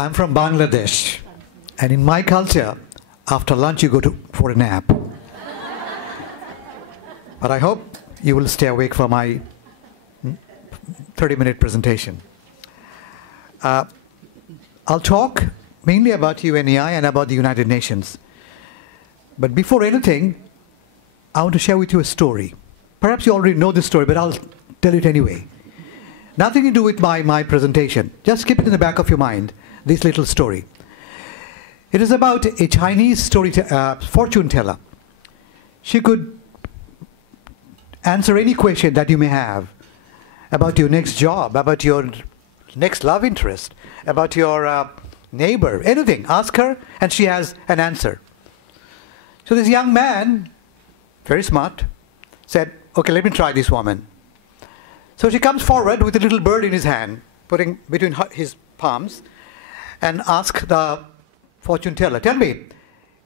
I'm from Bangladesh, and in my culture, after lunch you go for a nap. But I hope you will stay awake for my 30-minute presentation. I'll talk mainly about UNEI and about the United Nations. But before anything, I want to share with you a story. Perhaps you already know this story, but I'll tell it anyway. Nothing to do with my presentation. Just keep it in the back of your mind, this little story. It is about a Chinese fortune teller. She could answer any question that you may have about your next job, about your next love interest, about your neighbor, anything. Ask her, and she has an answer. So this young man, very smart, said, okay, let me try this woman. So she comes forward with a little bird in his hand, putting between his palms, and asks the fortune teller, tell me,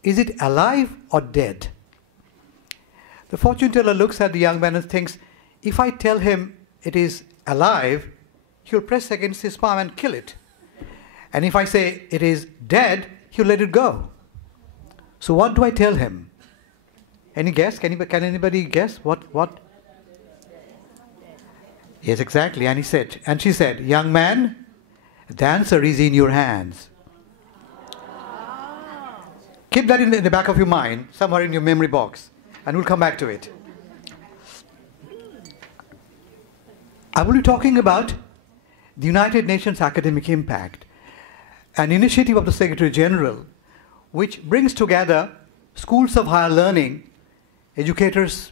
is it alive or dead? The fortune teller looks at the young man and thinks, if I tell him it is alive, he'll press against his palm and kill it. And if I say it is dead, he'll let it go. So what do I tell him? Any guess? Can anybody guess? What? Yes, exactly. And she said, young man, the answer is in your hands. Keep that in the back of your mind, somewhere in your memory box, and we'll come back to it. I will be talking about the United Nations Academic Impact, an initiative of the Secretary General, which brings together schools of higher learning, educators,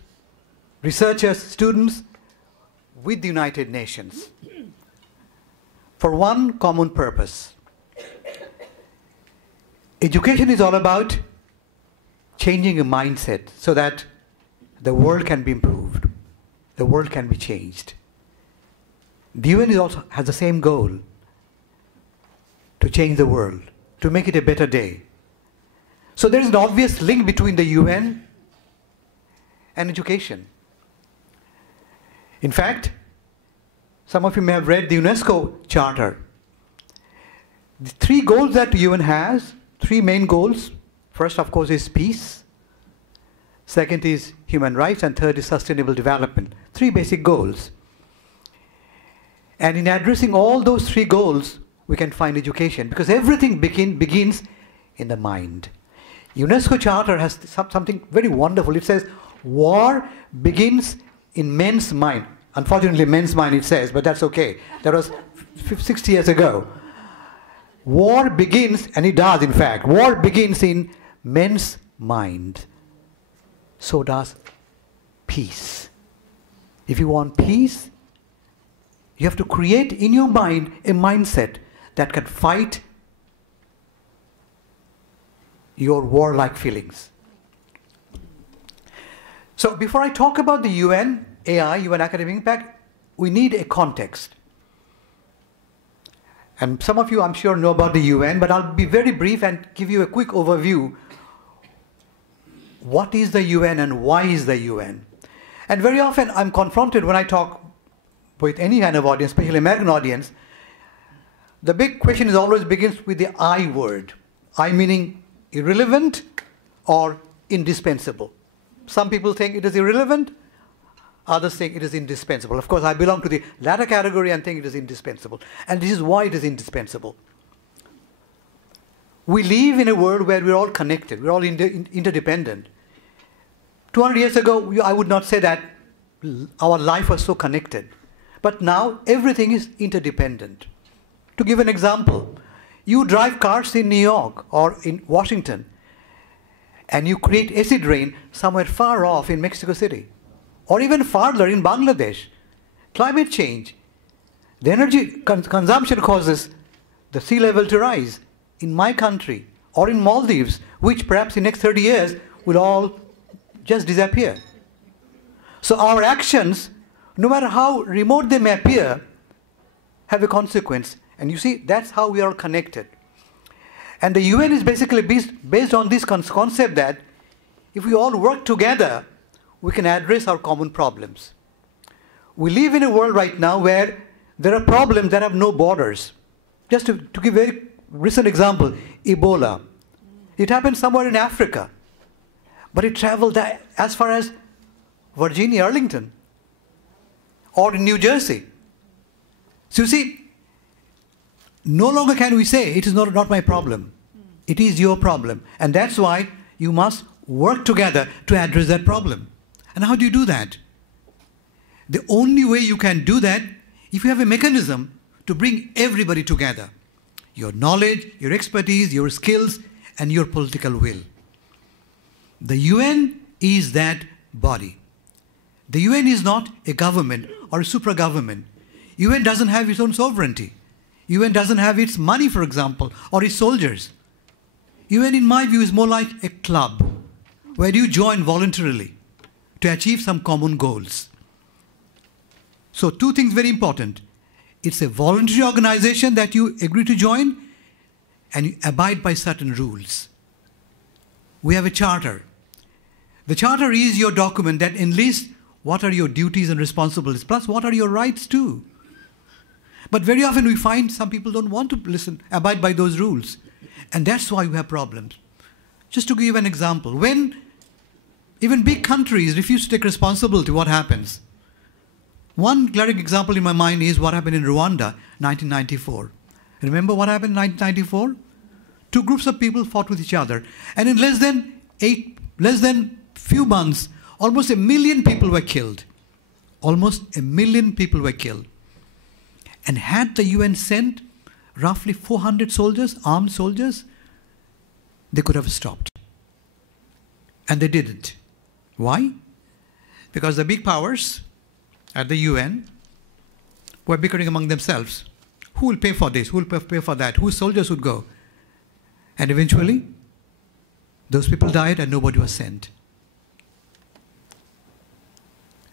researchers, students, with the United Nations for one common purpose. Education is all about changing a mindset so that the world can be improved, the world can be changed. The UN also has the same goal, to change the world, to make it a better day. So there is an obvious link between the UN and education. In fact, some of you may have read the UNESCO Charter. The three goals that the UN has, three main goals. First, of course, is peace. Second is human rights, and third is sustainable development. Three basic goals. And in addressing all those three goals, we can find education, because everything begins in the mind. UNESCO Charter has something very wonderful. It says, war begins in men's mind. Unfortunately, men's mind it says, but that's okay. That was 60 years ago. War begins, and it does in fact, war begins in men's mind. So does peace. If you want peace, you have to create in your mind a mindset that can fight your warlike feelings. So before I talk about the UN Academic Impact, we need a context. And some of you, I'm sure, know about the UN, but I'll be very brief and give you a quick overview. What is the UN and why is the UN? And very often I'm confronted when I talk with any kind of audience, especially American audience, the big question is always begins with the I word. I meaning irrelevant or indispensable. Some people think it is irrelevant, others think it is indispensable. Of course, I belong to the latter category and think it is indispensable. And this is why it is indispensable. We live in a world where we're all connected, we're all interdependent. 200 years ago, I would not say that our life was so connected. But now, everything is interdependent. To give an example, you drive cars in New York or in Washington, and you create acid rain somewhere far off in Mexico City, or even farther in Bangladesh. Climate change, the energy consumption causes the sea level to rise in my country or in Maldives, which perhaps in the next 30 years will all just disappear. So our actions, no matter how remote they may appear, have a consequence. And you see, that's how we are connected. And the UN is basically based on this concept that if we all work together, we can address our common problems. We live in a world right now where there are problems that have no borders. Just to give a very recent example, Ebola. It happened somewhere in Africa, but it traveled as far as Virginia, Arlington, or in New Jersey. So you see, no longer can we say, it is not my problem. It is your problem. And that's why you must work together to address that problem. And how do you do that? The only way you can do that, if you have a mechanism to bring everybody together. Your knowledge, your expertise, your skills, and your political will. The UN is that body. The UN is not a government or a supra-government. UN doesn't have its own sovereignty. UN doesn't have its money, for example, or its soldiers. UN, in my view, is more like a club where you join voluntarily to achieve some common goals. So two things very important. It's a voluntary organization that you agree to join and you abide by certain rules. We have a charter. The charter is your document that enlists what are your duties and responsibilities, plus what are your rights too. But very often we find some people don't want to abide by those rules. And that's why we have problems. Just to give an example, when even big countries refuse to take responsibility, what happens? One glaring example in my mind is what happened in Rwanda, 1994. Remember what happened in 1994? Two groups of people fought with each other. And in less than few months, almost 1 million people were killed. Almost 1 million people were killed. And had the UN sent roughly 400 soldiers, armed soldiers, they could have stopped. And they didn't. Why? Because the big powers at the UN were bickering among themselves. Who will pay for this? Who will pay for that? Whose soldiers would go? And eventually, those people died and nobody was sent.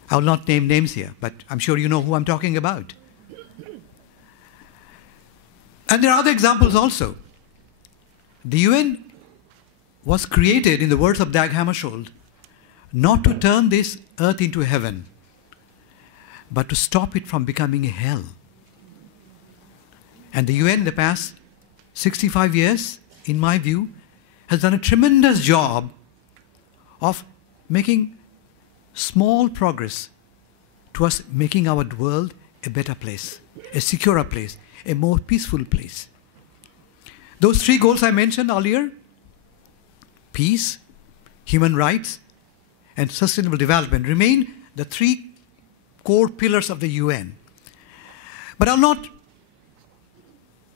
I will not name names here, but I'm sure you know who I'm talking about. And there are other examples also. The UN was created, in the words of Dag Hammarskjöld, not to turn this earth into a heaven, but to stop it from becoming a hell. And the UN in the past 65 years, in my view, has done a tremendous job of making small progress towards making our world a better place, a securer place, a more peaceful place. Those three goals I mentioned earlier, peace, human rights, and sustainable development, remain the three core pillars of the UN. But I'll not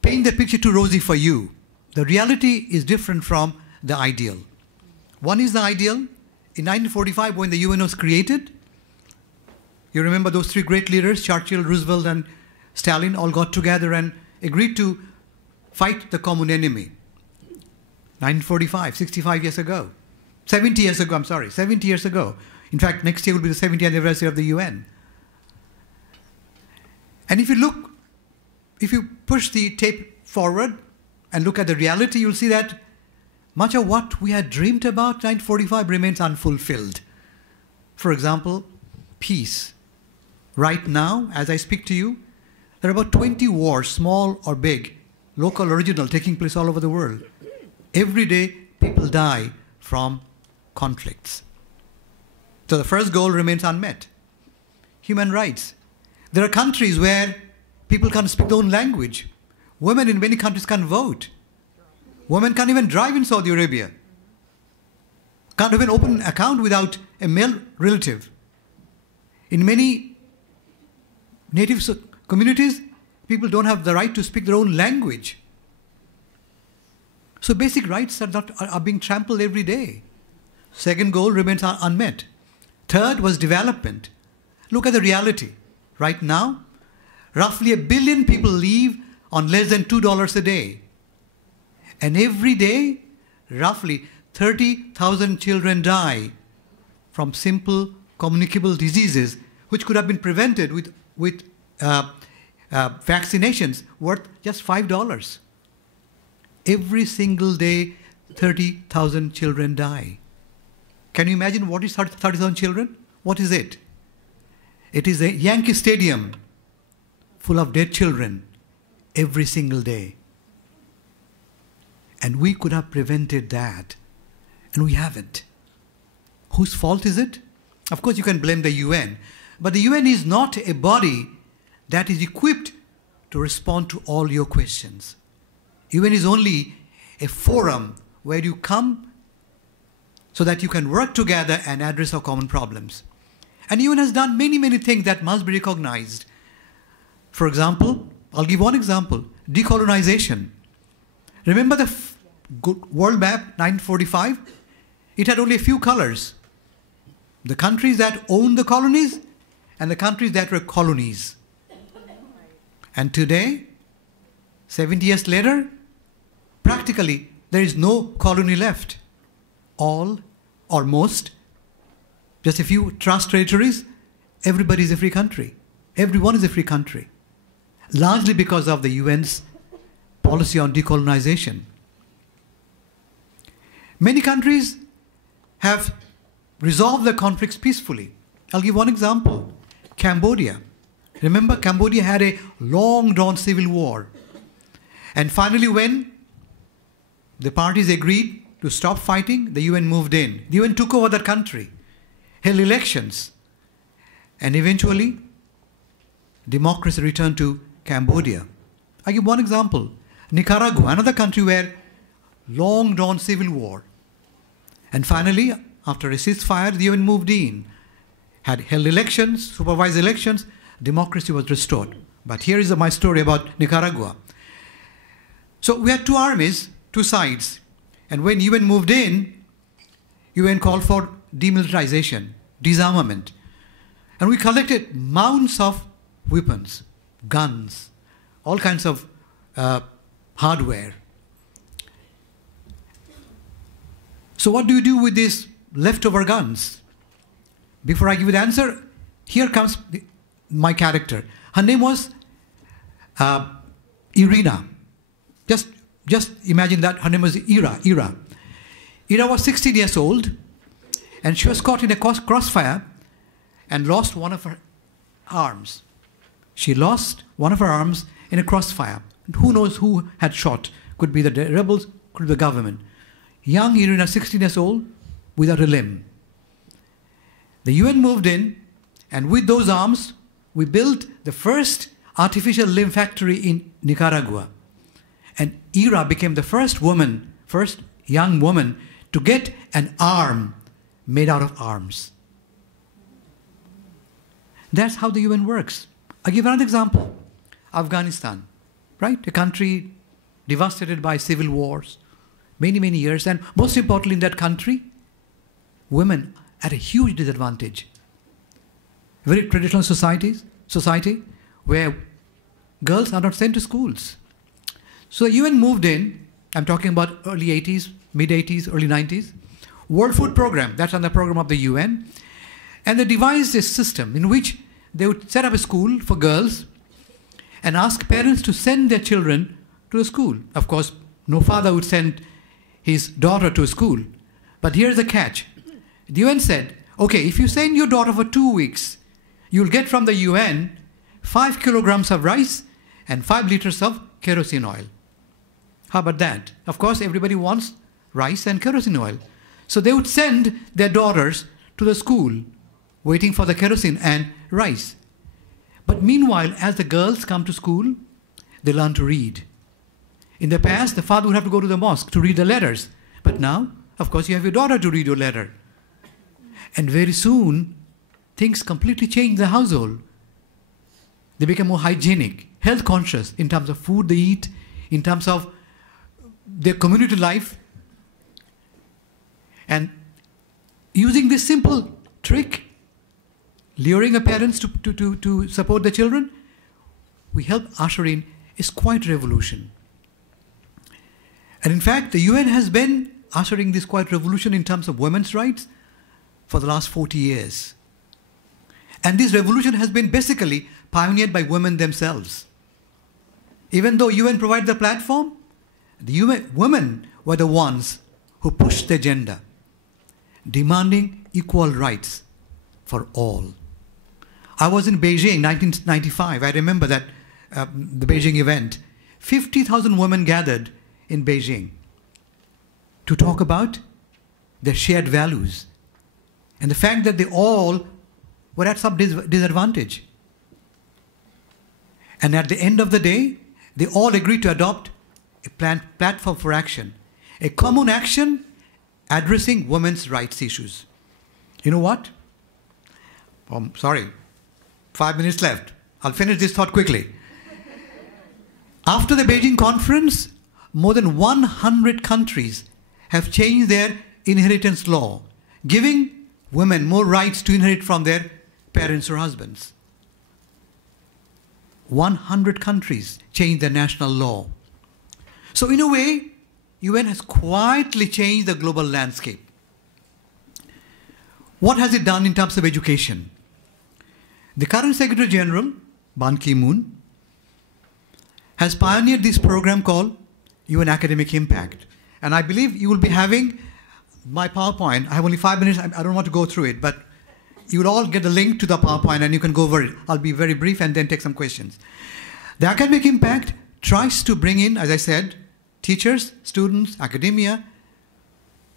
paint the picture too rosy for you. The reality is different from the ideal. One is the ideal. In 1945, when the UN was created, you remember those three great leaders, Churchill, Roosevelt, and Stalin, all got together and agreed to fight the common enemy. 1945, 65 years ago. 70 years ago, I'm sorry, 70 years ago. In fact, next year will be the 70th anniversary of the UN. And if you push the tape forward and look at the reality, you'll see that much of what we had dreamed about 1945 remains unfulfilled. For example, peace. Right now, as I speak to you, there are about 20 wars, small or big, local or regional, taking place all over the world. Every day, people die from conflicts. So the first goal remains unmet. Human rights. There are countries where people can't speak their own language. Women in many countries can't vote. Women can't even drive in Saudi Arabia. Can't even open an account without a male relative. In many native communities, people don't have the right to speak their own language. So basic rights are being trampled every day. Second goal remains unmet. Third was development. Look at the reality. Right now, roughly 1 billion people live on less than $2 a day. And every day, roughly 30,000 children die from simple communicable diseases which could have been prevented with vaccinations worth just $5. Every single day, 30,000 children die. Can you imagine what is 30,000 children? What is it? It is a Yankee Stadium full of dead children every single day. And we could have prevented that. And we haven't. Whose fault is it? Of course, you can blame the UN. But the UN is not a body that is equipped to respond to all your questions. UN is only a forum where you come so that you can work together and address our common problems. And UN has done many, many things that must be recognized. For example, I'll give one example, decolonization. Remember the world map, 1945? It had only a few colors. The countries that owned the colonies and the countries that were colonies. And today, 70 years later, practically there is no colony left. All, or most, just a few trust territories, everybody is a free country. Everyone is a free country. Largely because of the UN's policy on decolonization. Many countries have resolved their conflicts peacefully. I'll give one example. Cambodia. Remember, Cambodia had a long-drawn civil war. And finally, when the parties agreed to stop fighting, the UN moved in. The UN took over that country, held elections, and eventually, democracy returned to Cambodia. I give one example. Nicaragua, another country where long-drawn civil war. And finally, after a ceasefire, the UN moved in, had held elections, supervised elections, democracy was restored. But here is my story about Nicaragua. So we had two armies, two sides. And when UN moved in, UN called for demilitarization, disarmament. And we collected mounds of weapons, guns, all kinds of hardware. So what do you do with these leftover guns? Before I give you the answer, here comes my character. Her name was Irina. Just imagine that her name was Ira. Ira was 16 years old, and she was caught in a crossfire and lost one of her arms. She lost one of her arms in a crossfire. Who knows who had shot? Could be the rebels, could be the government. Young Irina, 16 years old, without a limb. The UN moved in, and with those arms, we built the first artificial limb factory in Nicaragua. And Ira became the first young woman to get an arm made out of arms. That's how the UN works. I'll give another example. Afghanistan, right? A country devastated by civil wars, many, many years. And most importantly in that country, women at a huge disadvantage. Very traditional society where girls are not sent to schools. So the UN moved in, I'm talking about early 80s, mid 80s, early 90s, World Food Program, that's on the program of the UN. And they devised a system in which they would set up a school for girls and ask parents to send their children to a school. Of course, no father would send his daughter to a school. But here's the catch. The UN said, okay, if you send your daughter for 2 weeks, you'll get from the UN 5 kilograms of rice and 5 liters of kerosene oil. How about that? Of course, everybody wants rice and kerosene oil. So they would send their daughters to the school, waiting for the kerosene and rice. But meanwhile, as the girls come to school, they learn to read. In the past, the father would have to go to the mosque to read the letters. But now, of course, you have your daughter to read your letter. And very soon, things completely change in the household. They become more hygienic, health conscious in terms of food they eat, in terms of their community life. And using this simple trick, luring the parents to support the children, we help usher in a quiet revolution. And in fact, the UN has been ushering this quiet revolution in terms of women's rights for the last 40 years. And this revolution has been basically pioneered by women themselves. Even though UN provided the platform, the women were the ones who pushed the agenda, demanding equal rights for all. I was in Beijing, 1995. I remember the Beijing event. 50,000 women gathered in Beijing. to talk about their shared values and the fact that they all were at some disadvantage. And at the end of the day, they all agreed to adopt a platform for action, a common action addressing women's rights issues. You know what? Sorry, 5 minutes left. I'll finish this thought quickly. After the Beijing conference, more than 100 countries have changed their inheritance law, giving women more rights to inherit from their parents or husbands. 100 countries changed their national law. So in a way, UN has quietly changed the global landscape. What has it done in terms of education? The current Secretary General, Ban Ki-moon, has pioneered this program called UN Academic Impact. And I believe you will be having my PowerPoint. I have only 5 minutes. I don't want to go through it, but you will all get the link to the PowerPoint and you can go over it. I'll be very brief and then take some questions. The Academic Impact tries to bring in, as I said, teachers, students, academia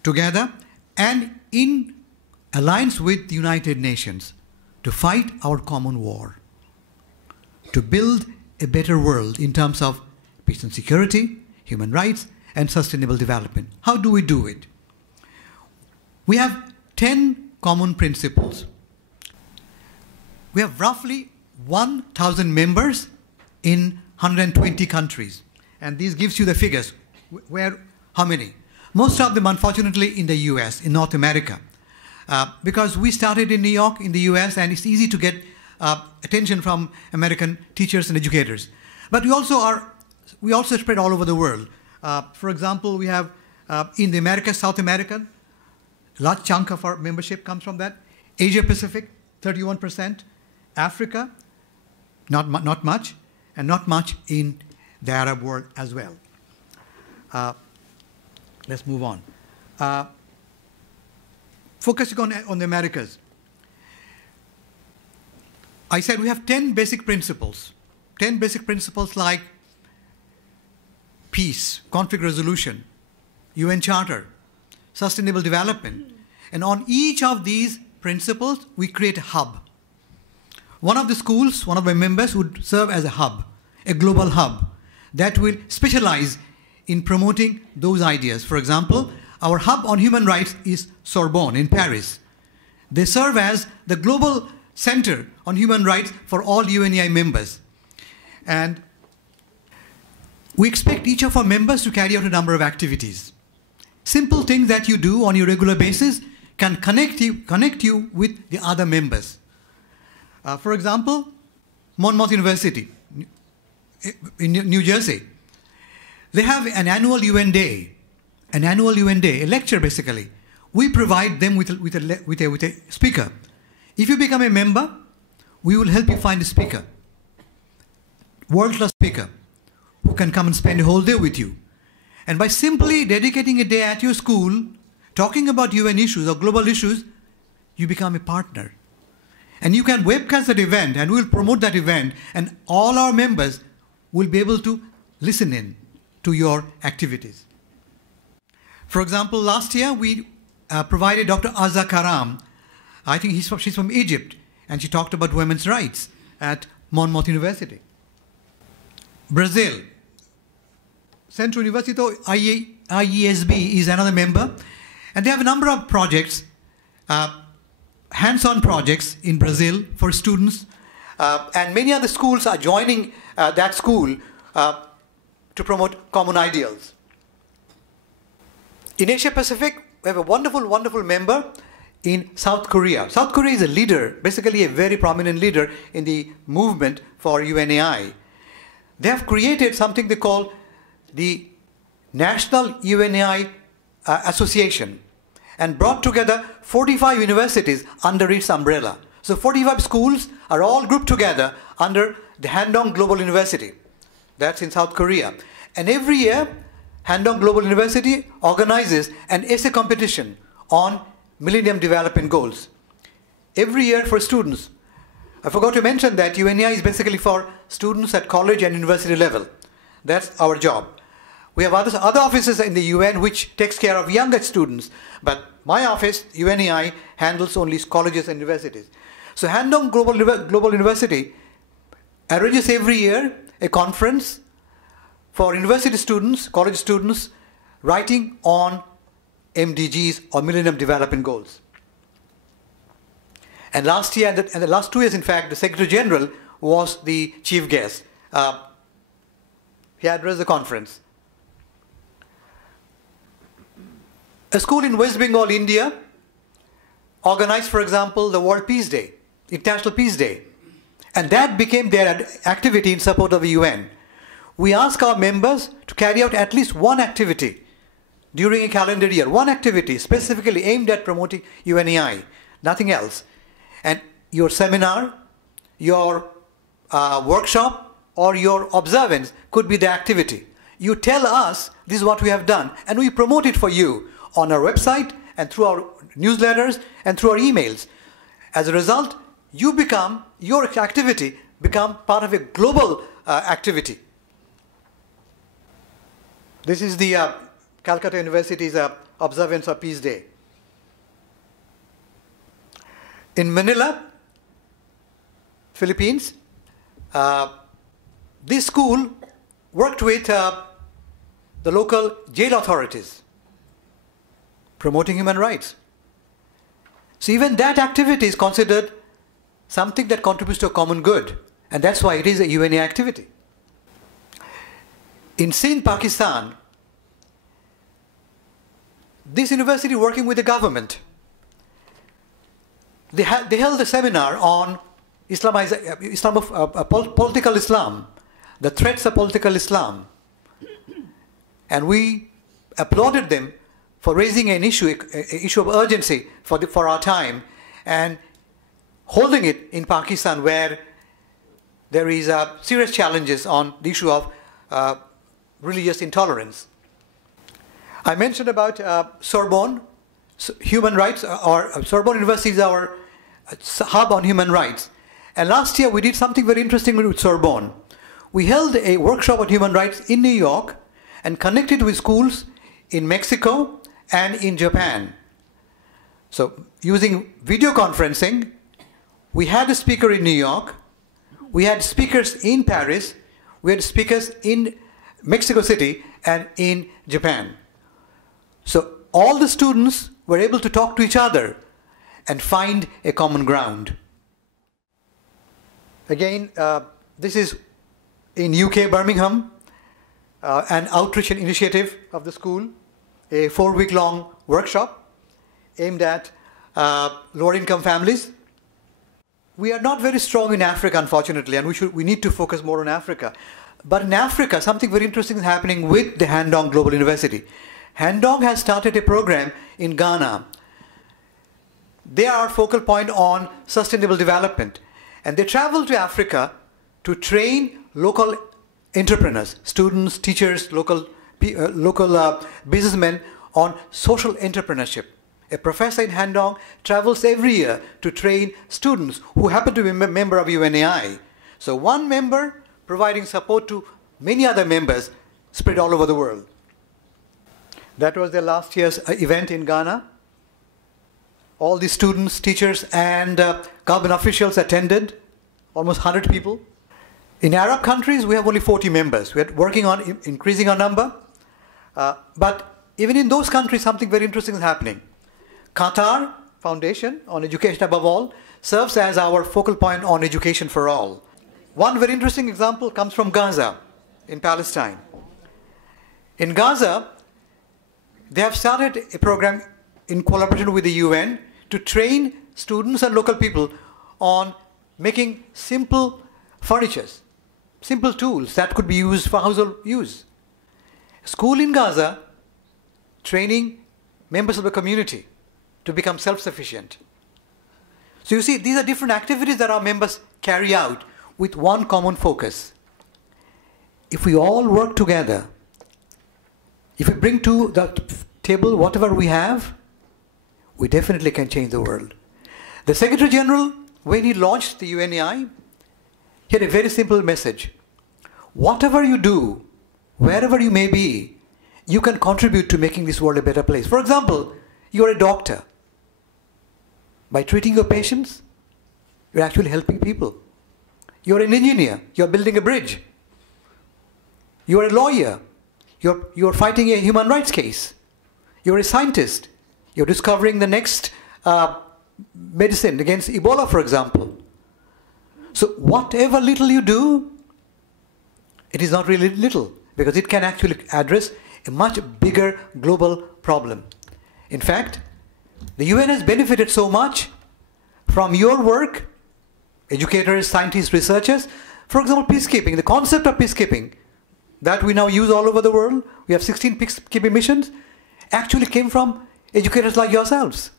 together and in alliance with the United Nations to fight our common war, to build a better world in terms of peace and security, human rights, and sustainable development. How do we do it? We have 10 common principles. We have roughly 1,000 members in 120 countries. And this gives you the figures. Where, how many? Most of them, unfortunately, in the US, in North America. Because we started in New York, in the US, and it's easy to get attention from American teachers and educators. But we also spread all over the world. For example, we have in the Americas, South America, a large chunk of our membership comes from that. Asia Pacific, 31%. Africa, not much. And not much in the Arab world as well. Let's move on. Focusing on the Americas. I said we have 10 basic principles. 10 basic principles like peace, conflict resolution, UN Charter, sustainable development. And on each of these principles, we create a hub. One of the schools, one of my members would serve as a hub, a global hub that will specialize in promoting those ideas. For example, our hub on human rights is Sorbonne in Paris. They serve as the global center on human rights for all UNEI members. And we expect each of our members to carry out a number of activities. Simple things that you do on a regular basis can connect you with the other members. For example, Monmouth University in New Jersey. They have an annual UN Day, a lecture basically. We provide them with a speaker. If you become a member, we will help you find a speaker, world-class speaker, who can come and spend a whole day with you. And by simply dedicating a day at your school, talking about UN issues or global issues, you become a partner. And you can webcast that event and we'll promote that event and all our members will be able to listen in to your activities. For example, last year we provided Dr. Azza Karam. I think she's from Egypt and she talked about women's rights at Monmouth University. Brazil, Centro Universito IESB is another member and they have a number of projects, hands-on projects in Brazil for students and many other schools are joining that school to promote common ideals. In Asia Pacific, we have a wonderful, wonderful member in South Korea. South Korea is a leader, basically a very prominent leader in the movement for UNAI. They have created something they call the National UNAI Association and brought together 45 universities under its umbrella. So 45 schools are all grouped together under the Handong Global University. That's in South Korea. And every year, Handong Global University organizes an essay competition on Millennium Development Goals. Every year for students. I forgot to mention that UNEI is basically for students at college and university level. That's our job. We have other offices in the UN which takes care of younger students. But my office, UNEI, handles only colleges and universities. So Handong Global University arranges every year a conference for university students, college students, writing on MDGs or Millennium Development Goals. And last year, and the last 2 years, in fact, the Secretary General was the chief guest. He addressed the conference. A school in West Bengal, India, organized, for example, the World Peace Day, International Peace Day. And that became their activity in support of the UN. We ask our members to carry out at least one activity during a calendar year, one activity specifically aimed at promoting UNEI, nothing else. And your seminar, your workshop, or your observance could be the activity. You tell us this is what we have done, and we promote it for you on our website and through our newsletters and through our emails. As a result, your activity become part of a global activity. This is the Calcutta University's observance of Peace Day. In Manila, Philippines, this school worked with the local jail authorities, promoting human rights. So even that activity is considered something that contributes to a common good, and that's why it is a UNA activity. In Sindh, Pakistan, this university working with the government, they held a seminar on political Islam, the threats of political Islam. And we applauded them for raising an issue of urgency for our time and holding it in Pakistan, where there is serious challenges on the issue of religious intolerance. I mentioned about Sorbonne, human rights, or Sorbonne University is our hub on human rights. And last year we did something very interesting with Sorbonne. We held a workshop on human rights in New York and connected with schools in Mexico and in Japan. So using video conferencing, we had a speaker in New York, we had speakers in Paris, we had speakers in Mexico City and in Japan. So all the students were able to talk to each other and find a common ground. Again, this is in UK, Birmingham, an outreach initiative of the school, a 4-week-long workshop aimed at lower income families. We are not very strong in Africa, unfortunately, and we need to focus more on Africa. But in Africa, something very interesting is happening with the Handong Global University. Handong has started a program in Ghana. They are focal point on sustainable development. And they travel to Africa to train local entrepreneurs, students, teachers, local businessmen on social entrepreneurship. A professor in Handong travels every year to train students who happen to be a member of UNAI. So one member providing support to many other members spread all over the world. That was their last year's event in Ghana. All the students, teachers, and government officials attended, almost 100 people. In Arab countries, we have only 40 members. We are working on increasing our number. But even in those countries, something very interesting is happening. Qatar Foundation on Education Above All serves as our focal point on education for all. One very interesting example comes from Gaza in Palestine. In Gaza, they have started a program in collaboration with the UN to train students and local people on making simple furniture, simple tools that could be used for household use. School in Gaza training members of the community to become self-sufficient. So you see, these are different activities that our members carry out with one common focus. If we all work together, if we bring to the table whatever we have, we definitely can change the world. The Secretary General, when he launched the UNEI, he had a very simple message. Whatever you do, wherever you may be, you can contribute to making this world a better place. For example, you're a doctor. By treating your patients, you're actually helping people. You're an engineer. You're building a bridge. You're a lawyer. You're fighting a human rights case. You're a scientist. You're discovering the next medicine against Ebola, for example. So whatever little you do, it is not really little, because it can actually address a much bigger global problem. In fact, the UN has benefited so much from your work, educators, scientists, researchers. For example, peacekeeping, the concept of peacekeeping that we now use all over the world, we have 16 peacekeeping missions, actually came from educators like yourselves.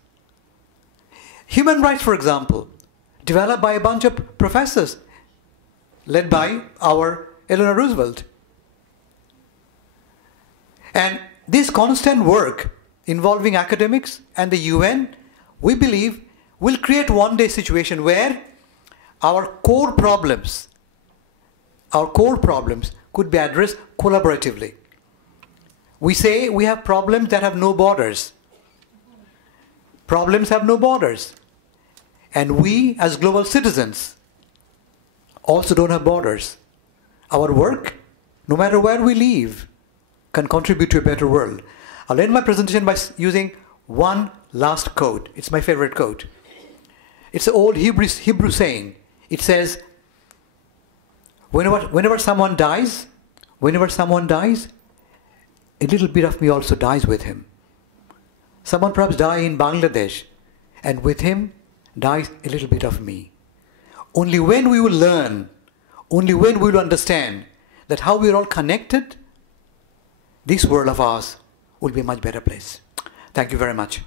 Human rights, for example, developed by a bunch of professors, led by our Eleanor Roosevelt. And this constant work involving academics and the UN, we believe, will create one day a situation where our core problems could be addressed collaboratively. We say we have problems that have no borders. Problems have no borders. And we, as global citizens, also don't have borders. Our work, no matter where we live, can contribute to a better world. I'll end my presentation by using one last quote. It's my favorite quote. It's an old Hebrew saying. It says, whenever someone dies, a little bit of me also dies with him. Someone perhaps dies in Bangladesh, and with him dies a little bit of me. Only when we will learn, only when we will understand that how we are all connected, this world of ours will be a much better place. Thank you very much.